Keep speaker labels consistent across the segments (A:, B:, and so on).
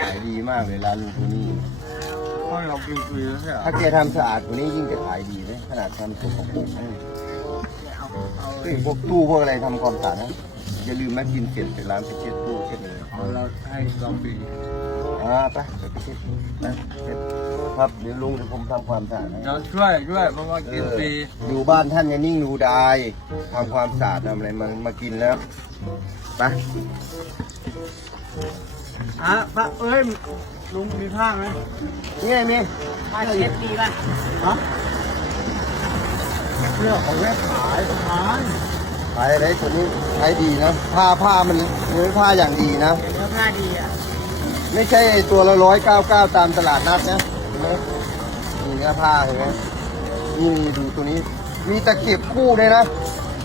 A: ขาย
B: ดีมากเลยร้านลูกคนนี้
A: เพราเรากินฟรีแล้วใช่ไหม
B: ถ้าแกทำสะอาดกว่านี้ยิ่งจะขายดีเลยขนาดทำสกปรกนะ
A: เอาเอา
B: เฮ้ยพวกตู้พวกอะไรทำความสะอาดนะอย่าลืมมากินเสร็จไปร้านไปเช็ดตู้เช็ดเลย
A: เอาเราให้เราฟรี
B: อ่าไปไปเช็ดนะเช็ด ครับเดี๋ยวลุงเดี๋ยวผมทำความสะอาดให้
A: เราช่วยด้วยเพราะว่ากินฟรี
B: อยู่บ้านท่านอย่านิ่งดูดายทำความสะอาดทำอะไรมามากินแล้วไป
A: อะพระเอ้ยลุงมีผ้าไหม
B: นี่ไงมี
A: ผ้าเช็ดดีป่ะฮะเรื่องของแม่ขายประมาณ
B: ขายอะไรตัวนี้ขายดีนะผ้าผ้ามันเนื้อผ้าอย่างดีนะ
A: เนื้อผ้าดีอะ
B: ไม่ใช่ตัวละร้อยเก้าเก้าตามตลาดนัดนะเห็น ไหมนี่เนื้อผ้าเห็นไหมนี่ดูตัวนี้ มีตะเข็บคู่เลยนะ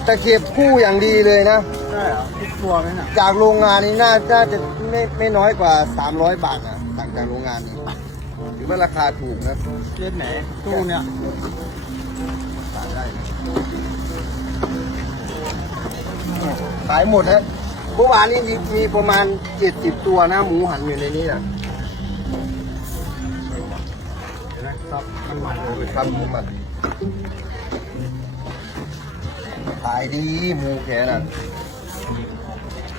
B: ตะเข็บคู่อย่างดีเลยนะ
A: ใช่เหรอทุกตัวไหมน่ะ
B: จากโรงงานนี้น่าน่าจะไม่ไม่น้อยกว่า 300 บาทนะสั่งจากโรงงานนี้ถือว่าราคาถูกนะ
A: เช็ดไหนตู้เนี่ย
B: ขายได้นะขายหมดนะเมื่อวานนี้มีมีประมาณ 70 ตัวนะ หมูหันอยู่ในนี้นะ
A: ครับมันมันเลย
B: ทำหมูมันขายดีหมูแค่นั้น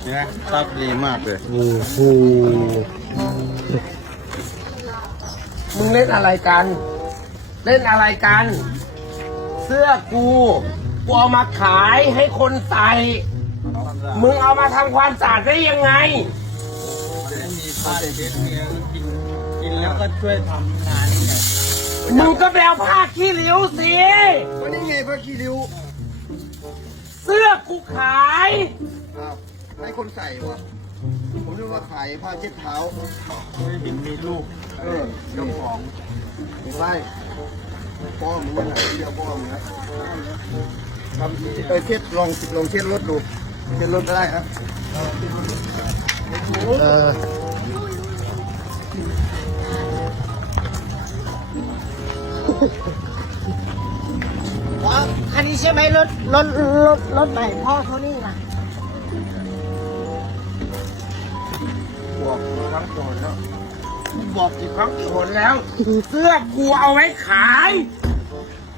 A: เห็นไหมครับดีมากเลย
B: โอ้โหมึงเล่นอะไรกัน เล่นอะไรกัน เสื้อกูกูเอามาขายให้คนใส่มึงเอามาทำความสะอาดได้ยังไง
A: มันไม่มีผ้าเช็ดเนี่ยกินกินแล้วก็ช่วยทำงานนี่ไง
B: มึงก็ไปเอาผ้าขี้ริ้วสิ ก็นี่ไงผ้าขี้ริ้วเสื้อกูขายให้คนใส่วะผมนึกว่าขายผ้าเช็ดเท้า
A: ไม่เห็นมีลูก
B: เออเจ้าของไม่ใช่พ่อมึงไหนเดียวพ่อมึงนะทำเออเช็ดลองลองเช็ดรถดูเช็ดรถก็ได้นะเออ
C: อันนี้ใช่ไหมรถรถรถรถใหม่พ่อโทนี่นะ
B: บอกครั้งก่อนแล้ว
C: บอกกี่ครั้งกี่
B: หนแล้ว เสื้อกูเอาไว้ขาย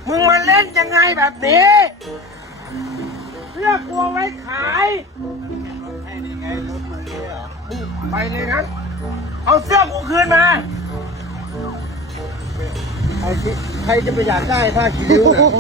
B: มึงมาเล่นยังไงแบบนี้เสื้อกูเอาไว้ขาย
A: ให้นี่ไงรถมันเนี่ยเหรอ
B: ไปเลยนะเอาเสื้อกูคืนมาใครที่ ใครจะไปอยากได้ผ้าขี้ริ้วเนี่ย